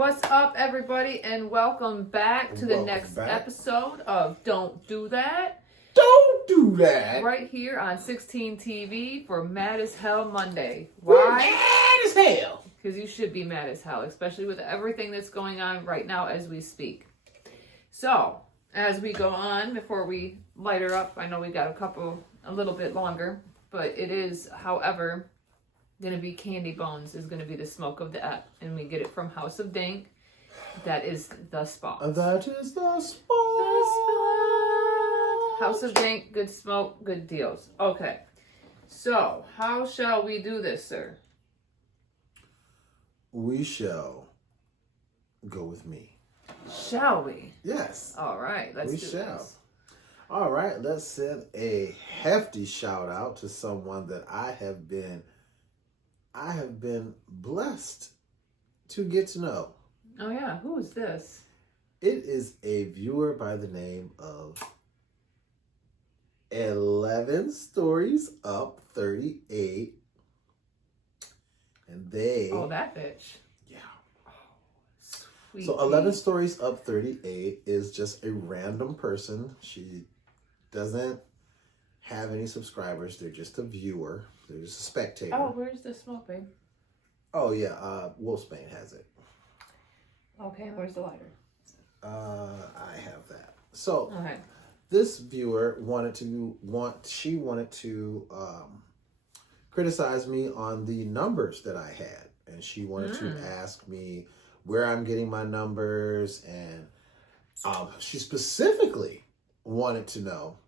What's up, everybody, and welcome back to the next episode of Don't Do That. Don't do that. Right here on 16 TV for Mad as Hell Monday. We're mad as hell. Because you should be mad as hell, especially with everything that's going on right now as we speak. So, as we go on, before we light her up, I know we got a little bit longer, but it is, however, going to be Candy Bones is going to be the smoke of the ep, and we get it from House of Dank. That is the spot. That is the spot. The spot. House of Dank, good smoke, good deals. Okay, so how shall we do this, sir? We shall go with me. Shall we? Yes. All right, let's do this. We shall. All right, let's send a hefty shout out to someone that I have been blessed to get to know. Oh yeah, who is this? It is a viewer by the name of 11 Stories Up 38. And they... Oh, that bitch. Yeah. Oh, sweet. So 11 Stories Up 38 is just a random person. She doesn't have any subscribers. They're just a viewer. They're just a spectator. Oh, where's the smoke, babe? Oh, yeah. Wolfsbane has it. Okay, where's the lighter? I have that. So, okay. This viewer wanted to criticize me on the numbers that I had. And she wanted to ask me where I'm getting my numbers. And she specifically wanted to know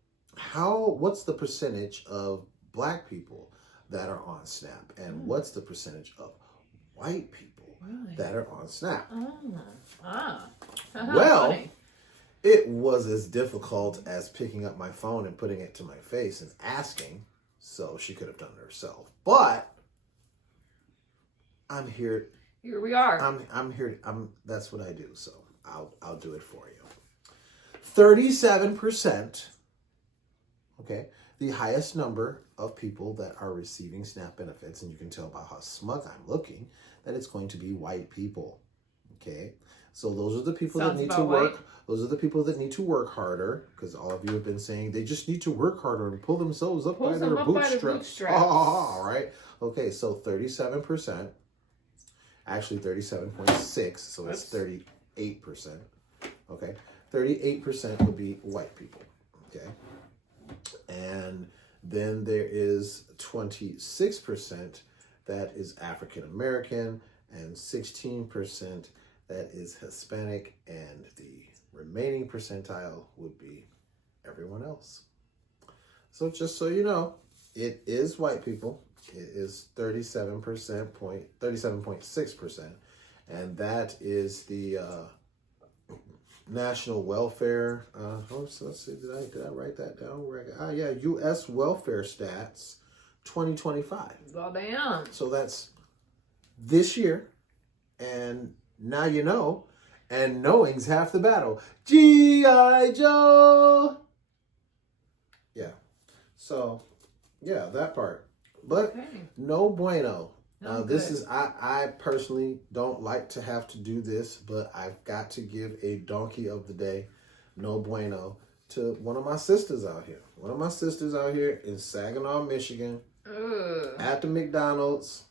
what's the percentage of Black people that are on Snap, and what's the percentage of white people that are on Snap. Well, funny. It was as difficult as picking up my phone and putting it to my face and asking, so she could have done it herself. But I'm here. Here we are. I'm here. That's what I do. So I'll do it for you. 37%. Okay. The highest number of people that are receiving SNAP benefits, and you can tell by how smug I'm looking, that it's going to be white people. Okay? So those are the people that need to work. White. Those are the people that need to work harder, because all of you have been saying they just need to work harder and pull themselves up by their bootstraps. All right. Okay, so 37%. Actually 37.6, so it's 38%. Okay? 38% would be white people. Okay? And then there is 26% that is African American, and 16% that is Hispanic, and the remaining percentile would be everyone else. So just so you know, it is white people. It is 37.6%, and that is the National Welfare. Let's see. Did I write that down? U.S. Welfare Stats, 2025. Well, damn. So that's this year, and now you know, and knowing's half the battle. G.I. Joe. Yeah. So, yeah, that part. But no bueno. This is, I personally don't like to have to do this, but I've got to give a donkey of the day, no bueno, to one of my sisters out here. One of my sisters out here in Saginaw, Michigan, at the McDonald's.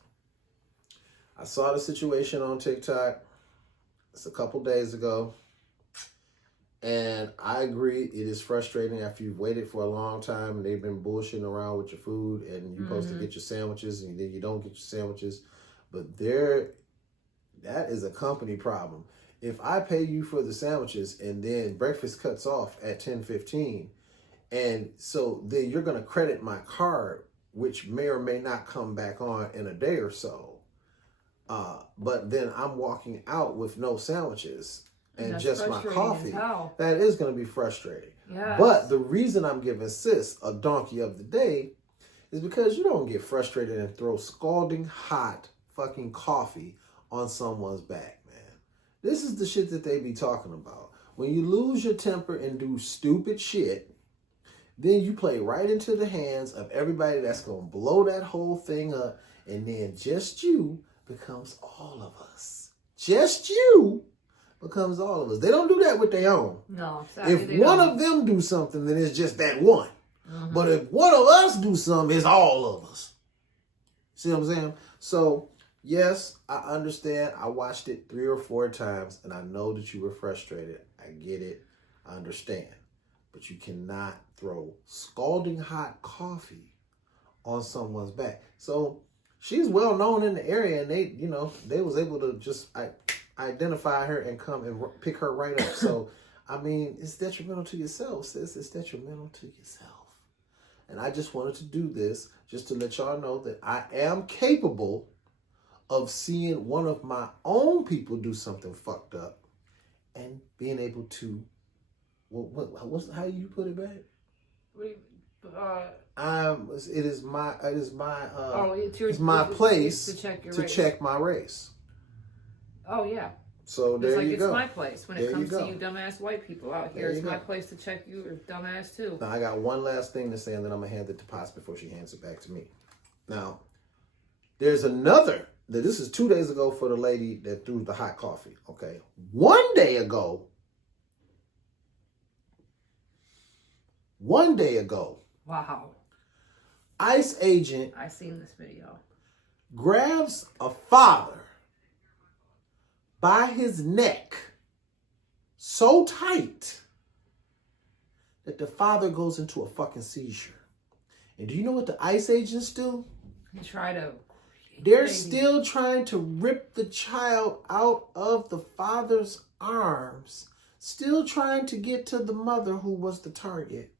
I saw the situation on TikTok. It's a couple days ago. And I agree, it is frustrating after you've waited for a long time and they've been bullshitting around with your food, and you're supposed to get your sandwiches and then you don't get your sandwiches. But that is a company problem. If I pay you for the sandwiches and then breakfast cuts off at 10:15, and so then you're going to credit my card, which may or may not come back on in a day or so. But then I'm walking out with no sandwiches and just my coffee. That is going to be frustrating. Yes. But the reason I'm giving sis a donkey of the day is because you don't get frustrated and throw scalding hot fucking coffee on someone's back, man. This is the shit that they be talking about. When you lose your temper and do stupid shit, then you play right into the hands of everybody that's going to blow that whole thing up, and then just you becomes all of us. just you becomes all of us. They don't do that with their own. No, exactly. If one of them do something, then it's just that one. Mm-hmm. But if one of us do something, it's all of us. See what I'm saying? So, yes, I understand. I watched it 3 or 4 times, and I know that you were frustrated. I get it. I understand. But you cannot throw scalding hot coffee on someone's back. So, she's well known in the area, and they was able to just identify her and come and pick her right up. So, I mean, it's detrimental to yourself, sis. It's detrimental to yourself. And I just wanted to do this just to let y'all know that I am capable of seeing one of my own people do something fucked up and being able to, how you put it back? It's my place to check my race. Oh yeah. So there you go. It's my place when it comes to you dumbass white people out here. It's my place to check you or dumbass too. Now I got one last thing to say, and then I'm gonna hand it to Potts before she hands it back to me. Now, there's another. This is 2 days ago for the lady that threw the hot coffee. Okay, 1 day ago. Wow. ICE agent. I seen this video. Grabs a father by his neck so tight that the father goes into a fucking seizure. And do you know what the ICE agents do? They're still trying to rip the child out of the father's arms, still trying to get to the mother who was the target.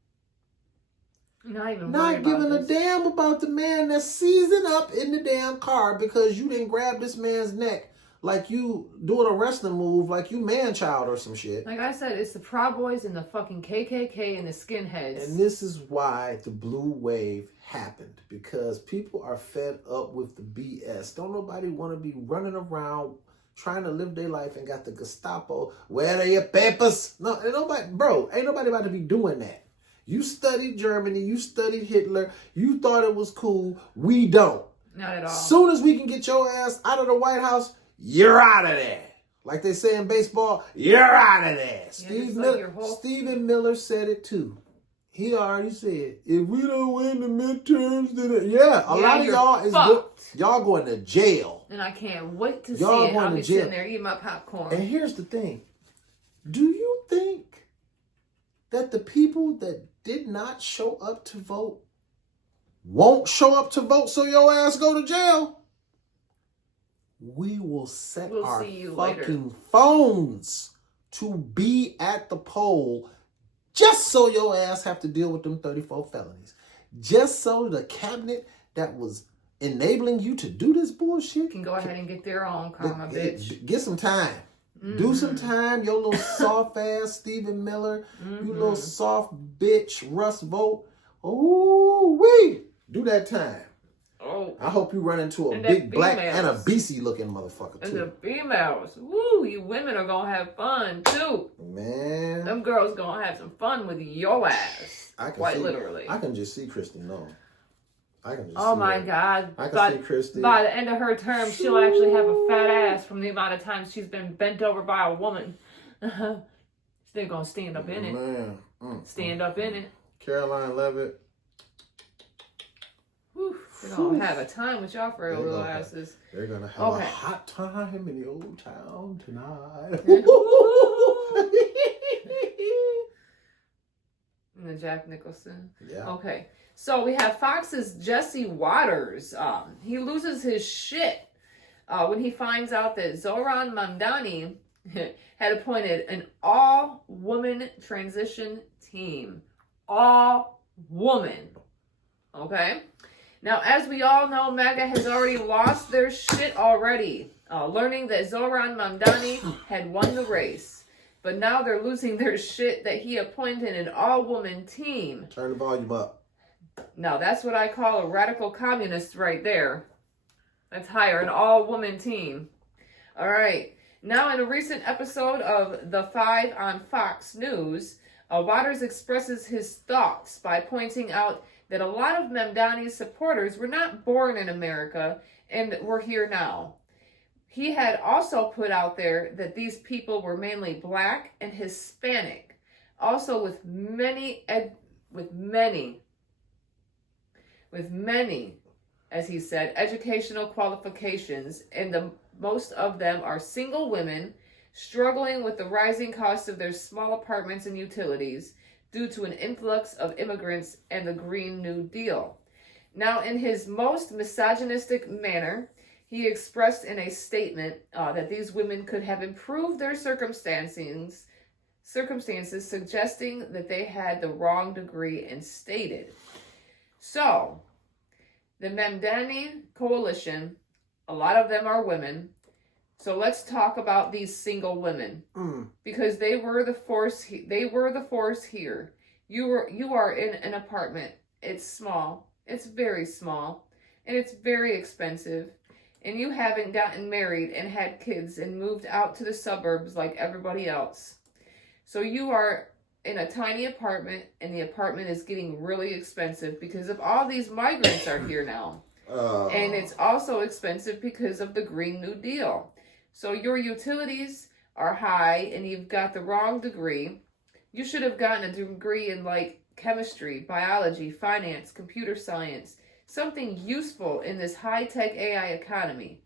Not giving a damn about the man that's seizing up in the damn car because you didn't grab this man's neck like you doing a wrestling move, like you man-child or some shit. Like I said, it's the Proud Boys and the fucking KKK and the skinheads. And this is why the blue wave happened, because people are fed up with the BS. Don't nobody want to be running around trying to live their life and got the Gestapo. Where are your papers? No, ain't nobody about to be doing that. You studied Germany, you studied Hitler, you thought it was cool. We don't. Not at all. Soon as we can get your ass out of the White House, you're out of there. Like they say in baseball, you're out of there. Stephen Miller said it too. He already said, if we don't win the midterms, then a lot of y'all y'all going to jail. And I can't wait to see it. I'll be sitting there eating my popcorn. And here's the thing. Do you think that the people that did not show up to vote won't show up to vote so your ass go to jail? We will set our fucking phones to be at the poll just so your ass have to deal with them 34 felonies. Just so the cabinet that was enabling you to do this bullshit can go ahead and get their own karma, bitch. Get some time. Mm-hmm. Do some time, your little soft ass Stephen Miller, you little soft bitch Russ Vogt. Ooh, wee. Do that time. Oh, I hope you run into a big black and a beastie looking motherfucker too. And the females, woo, you women are gonna have fun too. Man, them girls gonna have some fun with your ass. Quite literally. I can just see Christy. No, I can just. Oh my God! I can see Christy. By the end of her term, she'll actually have a fat ass from the amount of times she's been bent over by a woman. They're gonna stand up in it. Man, stand up in it. Caroline Levitt. Whew, they're going to have a time with y'all for little asses. They're going to have a hot time in the old town tonight. And then Jack Nicholson. Yeah. Okay. So we have Fox's Jesse Waters. He loses his shit when he finds out that Zohran Mamdani had appointed an all-woman transition team. All-woman. Okay? Now, as we all know, MAGA has already lost their shit already, learning that Zohran Mamdani had won the race. But now they're losing their shit that he appointed an all-woman team. Turn the volume up. Now, that's what I call a radical communist right there. Let's hire an all-woman team. All right. Now, in a recent episode of The Five on Fox News, Waters expresses his thoughts by pointing out that a lot of Mamdani's supporters were not born in America and were here now. He had also put out there that these people were mainly Black and Hispanic, also with many, as he said, educational qualifications, and most of them are single women struggling with the rising cost of their small apartments and utilities due to an influx of immigrants and the Green New Deal. Now, in his most misogynistic manner, he expressed in a statement that these women could have improved their circumstances, suggesting that they had the wrong degree, and stated, so, the Mamdani coalition, a lot of them are women. So let's talk about these single women, because they were the force. They were the force here. You are in an apartment. It's small. It's very small, and it's very expensive. And you haven't gotten married and had kids and moved out to the suburbs like everybody else. So you are in a tiny apartment, and the apartment is getting really expensive because of all these migrants are here now. And it's also expensive because of the Green New Deal. So your utilities are high, and you've got the wrong degree. You should have gotten a degree in like chemistry, biology, finance, computer science, something useful in this high-tech AI economy.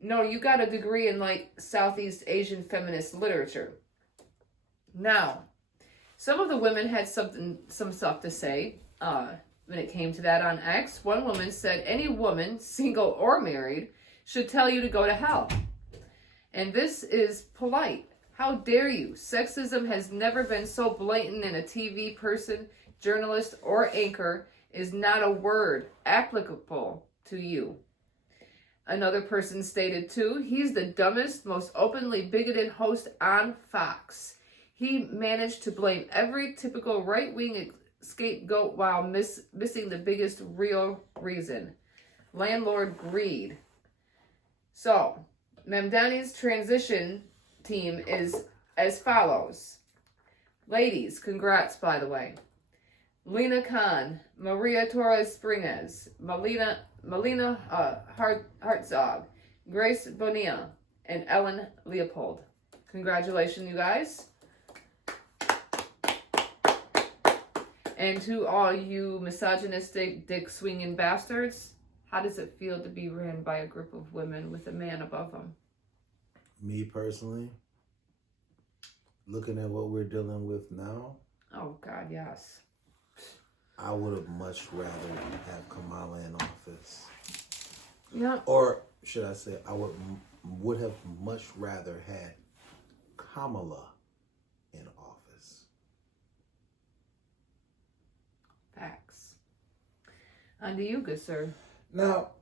No, you got a degree in like Southeast Asian feminist literature. Now, some of the women had some stuff to say when it came to that on X. One woman said, any woman, single or married, should tell you to go to hell. And this is polite. How dare you? Sexism has never been so blatant in a TV person, journalist, or anchor is not a word applicable to you. Another person stated too, he's the dumbest, most openly bigoted host on Fox. He managed to blame every typical right-wing scapegoat while missing the biggest real reason. Landlord greed. So, Mamdani's transition team is as follows. Ladies, congrats, by the way. Lena Khan, Maria Torres Springes, Melina Hartzog, Grace Bonilla, and Ellen Leopold. Congratulations, you guys. And to all you misogynistic, dick-swinging bastards, how does it feel to be ran by a group of women with a man above them? Me personally, looking at what we're dealing with now. Oh, God, yes. I would have much rather have Kamala in office. Yeah. Or should I say, I would have much rather had Kamala in office. Facts. On to you, good sir. Now,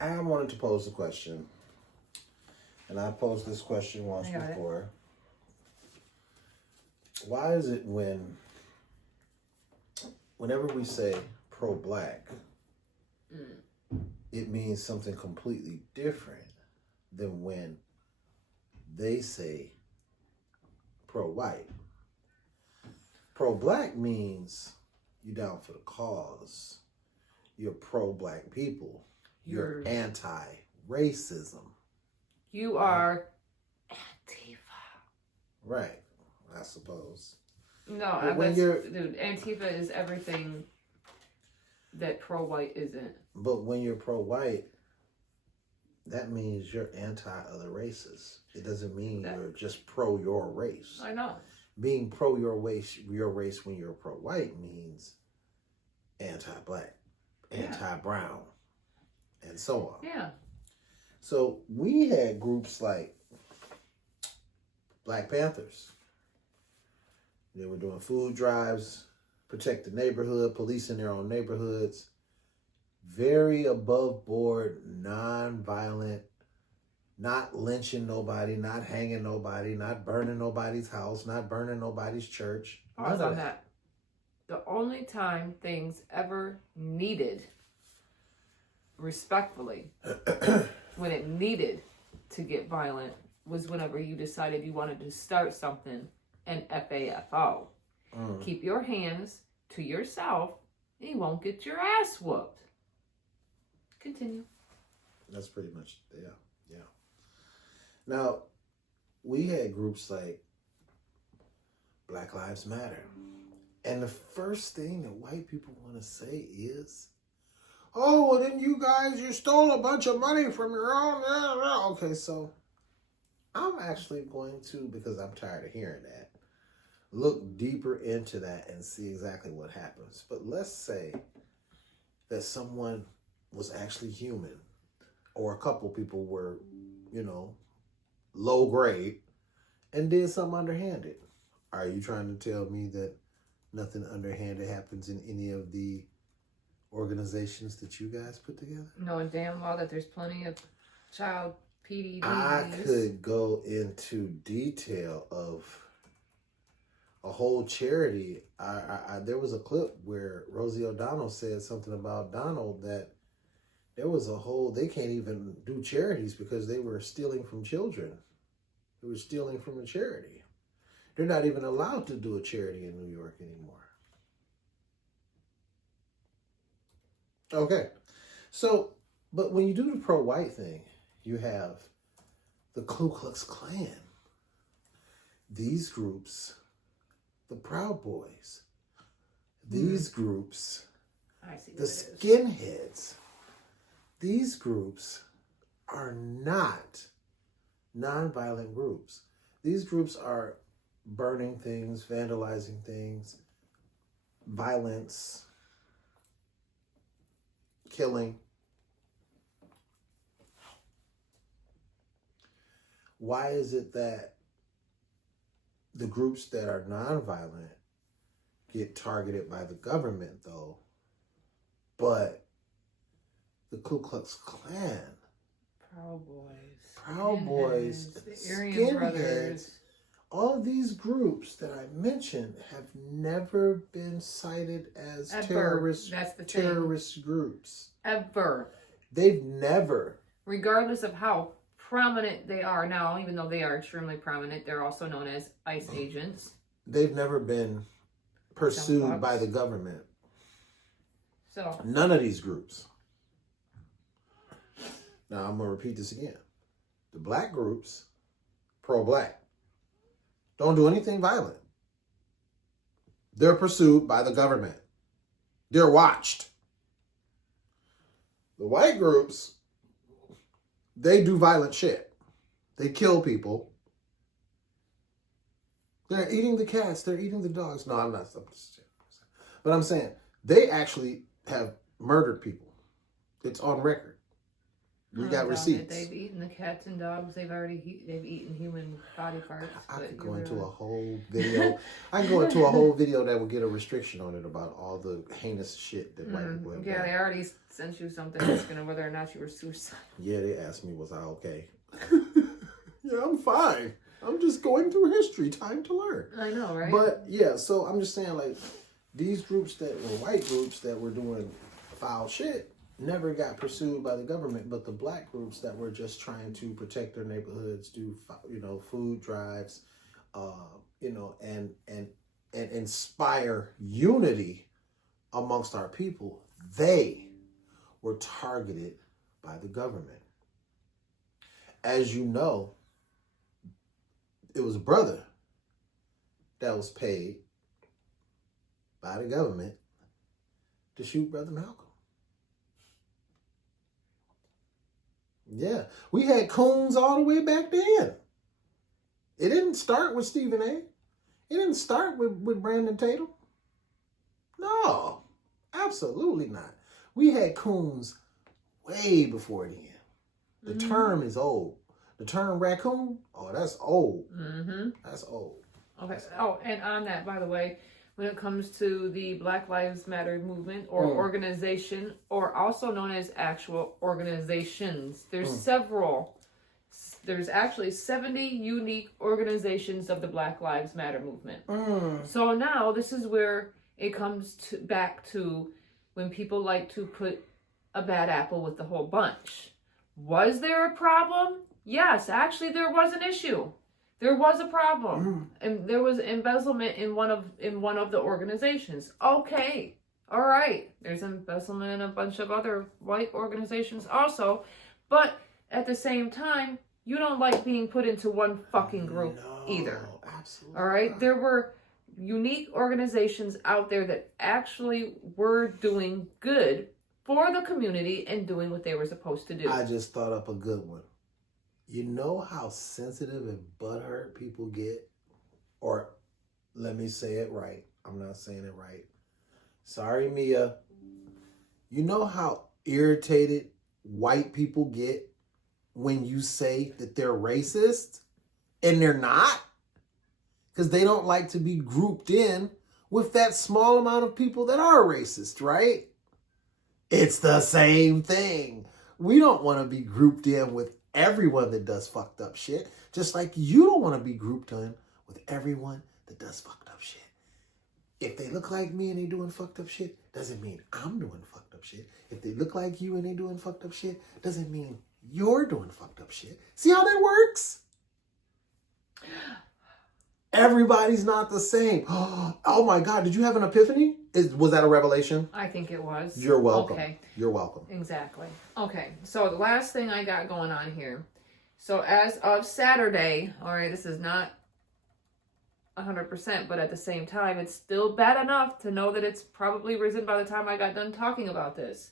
I wanted to pose a question. And I posed this question once before. Why is it whenever we say pro-black, it means something completely different than when they say pro-white? Pro-black means you're down for the cause. You're pro-black people. You're anti-racism. You are Antifa. Right, I suppose. No, dude, Antifa is everything that pro-white isn't. But when you're pro-white, that means you're anti-other races. It doesn't mean you're just pro your race. I know. Being pro your race when you're pro-white means anti-black, anti-brown, and so on. Yeah. So we had groups like Black Panthers. They were doing food drives, protect the neighborhood, policing their own neighborhoods. Very above board, non-violent, not lynching nobody, not hanging nobody, not burning nobody's house, not burning nobody's church. Pause on that. The only time things ever needed, respectfully, when it needed to get violent was whenever you decided you wanted to start something and FAFO. Keep your hands to yourself and you won't get your ass whooped. Continue. That's pretty much, yeah. Now, we had groups like Black Lives Matter. And the first thing that white people want to say is, oh, well, then you stole a bunch of money from your own. Okay, so I'm actually going to, because I'm tired of hearing that, look deeper into that and see exactly what happens. But let's say that someone was actually human, or a couple people were, low grade, and did something underhanded. Are you trying to tell me that nothing underhanded happens in any of the organizations that you guys put together? Knowing damn well that there's plenty of child PDDs. I could go into detail of a whole charity. There was a clip where Rosie O'Donnell said something about Donald, that there was they can't even do charities because they were stealing from children. They were stealing from a charity. They're not even allowed to do a charity in New York anymore. Okay. So, but when you do the pro-white thing, you have the Ku Klux Klan. These groups, the Proud Boys. These groups, I see the skinheads. These groups are not nonviolent groups. These groups are burning things, vandalizing things, violence, killing. Why is it that the groups that are nonviolent get targeted by the government, though, but the Ku Klux Klan, Proud Boys, the Aryan Brothers, all of these groups that I mentioned have never been cited as terrorist groups. Ever. They've never. Regardless of how prominent they are now, even though they are extremely prominent, they're also known as ICE agents. They've never been pursued by the government. So none of these groups. Now I'm going to repeat this again. The black groups, pro-black, don't do anything violent. They're pursued by the government. They're watched. The white groups, they do violent shit. They kill people. They're eating the cats. They're eating the dogs. No, I'm not. But I'm saying they actually have murdered people. It's on record. We got receipts. They've eaten the cats and dogs. They've eaten human body parts. I could go into a whole video. I can go into a whole video that will get a restriction on it about all the heinous shit that white people have done. They already sent you something asking whether or not you were suicidal. Yeah, they asked me, was I okay? Yeah, I'm fine. I'm just going through history. Time to learn. I know, right? But yeah, so I'm just saying, like, these groups that were white groups that were doing foul shit never got pursued by the government, but the black groups that were just trying to protect their neighborhoods, do food drives, and inspire unity amongst our people, they were targeted by the government. As you know, it was a brother that was paid by the government to shoot Brother Malcolm. Yeah, we had coons all the way back then. It didn't start with Stephen A. It didn't start with Brandon Tatum. No, absolutely not. We had coons way before then. The term is old. The term raccoon, that's old. Mm-hmm. That's old. Okay. And on that, by the way, when it comes to the Black Lives Matter movement or organization, or also known as actual organizations, there's several. There's actually 70 unique organizations of the Black Lives Matter movement. So now this is where it comes back to when people like to put a bad apple with the whole bunch. Was there a problem? Yes, actually there was an issue. There was a problem, and there was embezzlement in one of the organizations. Okay, all right. There's embezzlement in a bunch of other white organizations also, but at the same time, you don't like being put into one fucking group either. Absolutely. All right? There were unique organizations out there that actually were doing good for the community and doing what they were supposed to do. I just thought up a good one. You know how sensitive and butthurt people get? Or let me say it right. I'm not saying it right. Sorry, Mia. You know how irritated white people get when you say that they're racist and they're not? Because they don't like to be grouped in with that small amount of people that are racist, right? It's the same thing. We don't want to be grouped in with everyone that does fucked up shit, just like you don't want to be grouped in with everyone that does fucked up shit. If they look like me and they doing fucked up shit, doesn't mean I'm doing fucked up shit. If they look like you and they doing fucked up shit, doesn't mean you're doing fucked up shit. See how that works? Everybody's not the same. Oh my God, did you have an epiphany? Was that a revelation? I think it was. You're welcome. Okay. You're welcome. Exactly. Okay, so the last thing I got going on here. So as of Saturday, all right, this is not 100%, but at the same time, it's still bad enough to know that it's probably risen by the time I got done talking about this.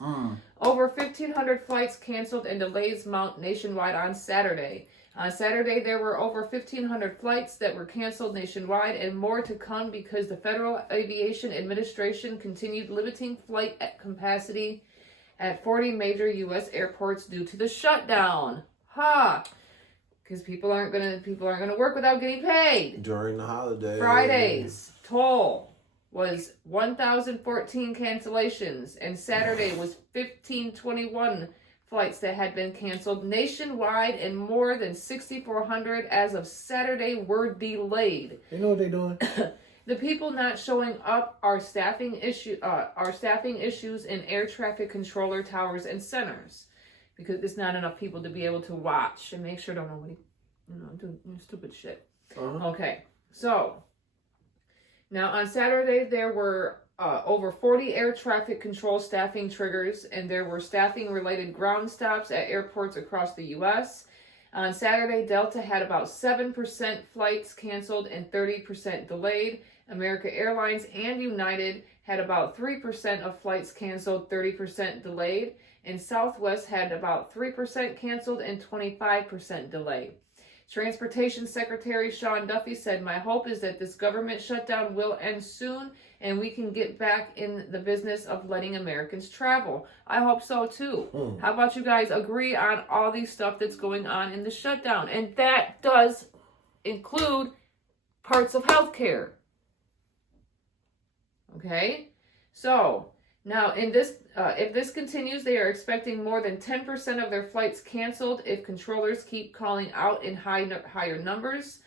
Over 1,500 flights canceled and delays mount nationwide on Saturday. On Saturday, there were over 1,500 flights that were canceled nationwide and more to come because the Federal Aviation Administration continued limiting flight capacity at 40 major U.S. airports due to the shutdown. Because people aren't gonna work without getting paid. During the holidays. Fridays toll was 1,014 cancellations, and Saturday was 1,521 flights that had been canceled nationwide, and more than 6,400 as of Saturday were delayed. You know what they're doing? The people not showing up are staffing issues in air traffic controller towers and centers, because there's not enough people to be able to watch and make sure don't nobody, do stupid shit. Okay, so now on Saturday there were over 40 air traffic control staffing triggers, and there were staffing related ground stops at airports across the U.S. On Saturday, Delta had about 7% flights canceled and 30% delayed. America Airlines and United had about 3% of flights canceled, 30% delayed. And Southwest had about 3% canceled and 25% delayed. Transportation Secretary Sean Duffy said, "My hope is that this government shutdown will end soon and we can get back in the business of letting Americans travel." I hope so too. How about you guys agree on all these stuff that's going on in the shutdown? And that does include parts of healthcare. Okay? So, now in this, if this continues, they are expecting more than 10% of their flights canceled if controllers keep calling out in higher numbers.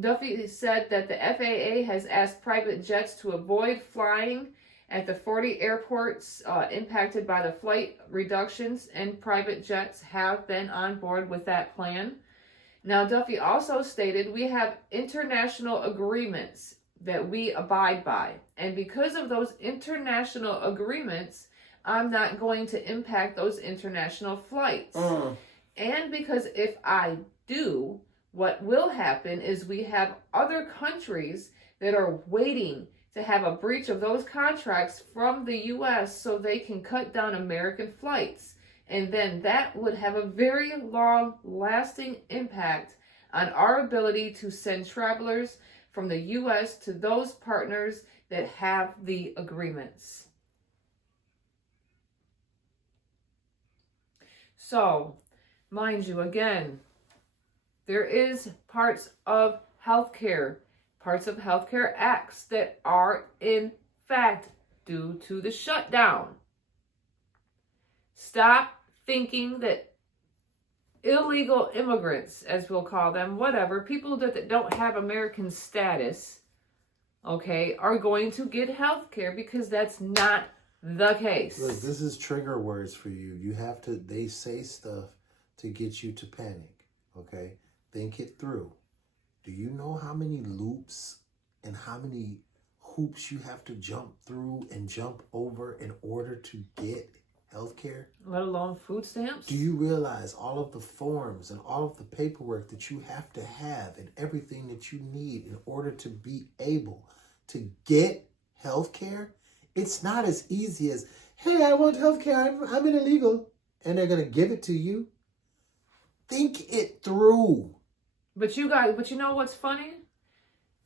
Duffy said that the FAA has asked private jets to avoid flying at the 40 airports impacted by the flight reductions, and private jets have been on board with that plan. Now, Duffy also stated, "We have international agreements that we abide by, and because of those international agreements, I'm not going to impact those international flights. And because if I do, what will happen is we have other countries that are waiting to have a breach of those contracts from the U.S. so they can cut down American flights. And then that would have a very long-lasting impact on our ability to send travelers from the U.S. to those partners that have the agreements." So, mind you, again, there is parts of healthcare acts that are in fact due to the shutdown. Stop thinking that illegal immigrants, as we'll call them, whatever, people that don't have American status, okay, are going to get health care, because that's not the case. Look, this is trigger words for you. They say stuff to get you to panic, okay? Think it through. Do you know how many loops and how many hoops you have to jump through and jump over in order to get healthcare? Let alone food stamps. Do you realize all of the forms and all of the paperwork that you have to have and everything that you need in order to be able to get healthcare? It's not as easy as, hey, I want healthcare. I'm an illegal. And they're going to give it to you. Think it through. But you know what's funny?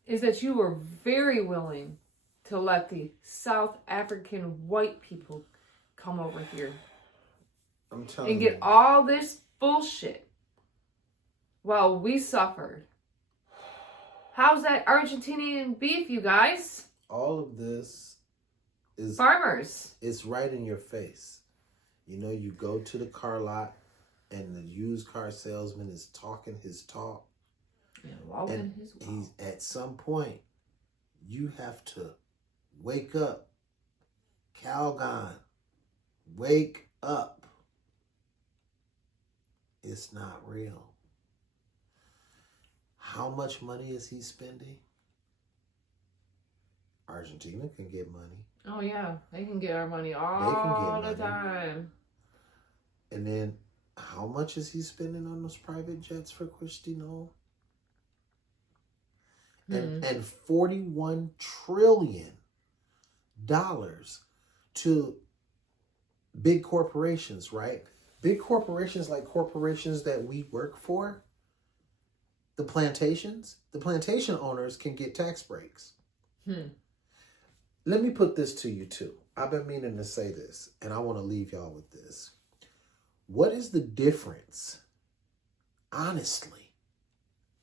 Is that you were very willing to let the South African white people come over here I'm telling and get all this bullshit while we suffered. How's that Argentinian beef, you guys? all of this is Farmers. it's right in your face. You know, you go to the car lot and the used car salesman is talking his talk. And he's at some point, you have to wake up. Calgon, wake up. It's not real. How much money is he spending? Argentina can get money. Oh yeah, they can get our money all the time. And then, how much is he spending on those private jets for Cristiano? And $41 trillion to big corporations, right? Big corporations like corporations that we work for, the plantation owners can get tax breaks. Let me put this to you too. I've been meaning to say this, and I want to leave y'all with this. What is the difference? Honestly,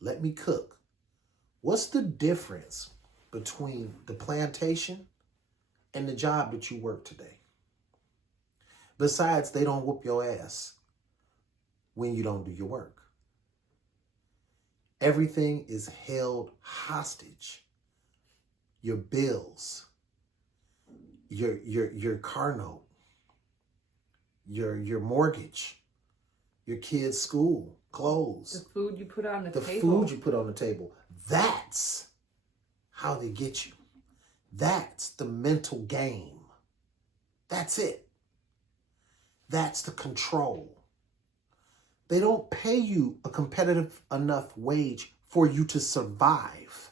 let me cook. What's the difference between the plantation and the job that you work today? Besides, they don't whoop your ass when you don't do your work. Everything is held hostage. Your bills, your car note, your mortgage, your kids' school, clothes. The food you put on the table. The food you put on the table. That's how they get you. That's the mental game. That's it. That's the control. They don't pay you a competitive enough wage for you to survive.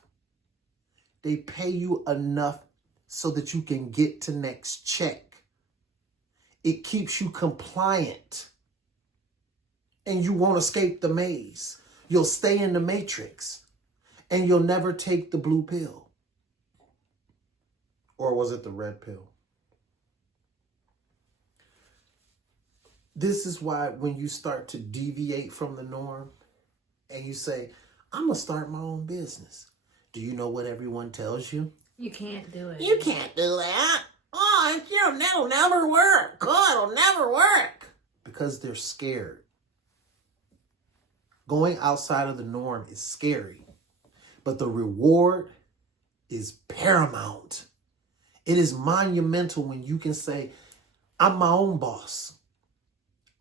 They pay you enough so that you can get to next check. It keeps you compliant. And you won't escape the maze. You'll stay in the matrix. And you'll never take the blue pill. Or was it the red pill? This is why when you start to deviate from the norm and you say, I'm going to start my own business. Do you know what everyone tells you? You can't do it. You can't do that. Oh, that'll never work. Oh, it'll never work. Because they're scared. Going outside of the norm is scary. But the reward is paramount. It is monumental when you can say, I'm my own boss.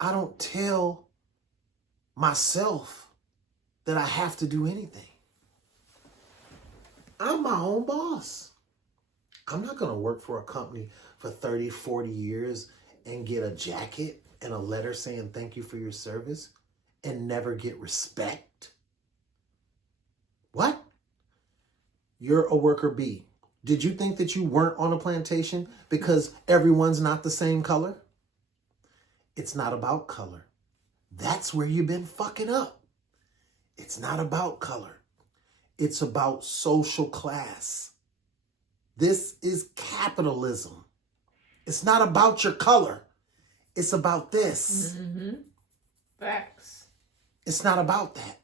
I don't tell myself that I have to do anything. I'm my own boss. I'm not going to work for a company for 30, 40 years and get a jacket and a letter saying thank you for your service and never get respect. What? You're a worker bee. Did you think that you weren't on a plantation because everyone's not the same color? It's not about color. That's where you've been fucking up. It's not about color. It's about social class. This is capitalism. It's not about your color. It's about this. Facts. It's not about that.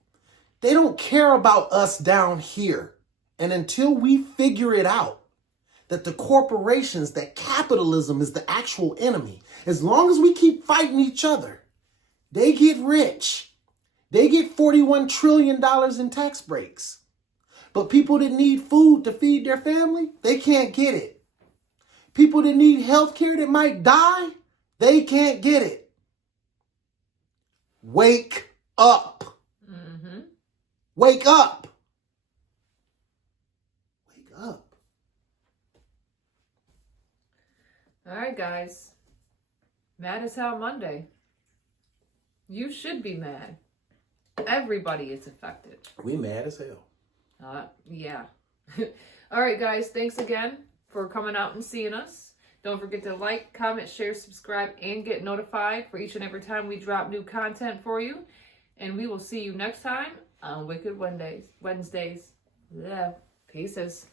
They don't care about us down here. And until we figure it out, that the corporations, that capitalism is the actual enemy, as long as we keep fighting each other, they get rich. They get $41 trillion in tax breaks. But people that need food to feed their family, they can't get it. People that need health care that might die, they can't get it. Wake up. Wake up. Wake up. All right, guys. Mad as hell Monday. You should be mad. Everybody is affected. We mad as hell. Yeah. All right, guys. Thanks again for coming out and seeing us. Don't forget to like, comment, share, subscribe, and get notified for each and every time we drop new content for you. And we will see you next time on Wicked Wednesdays. Yeah. Peaces.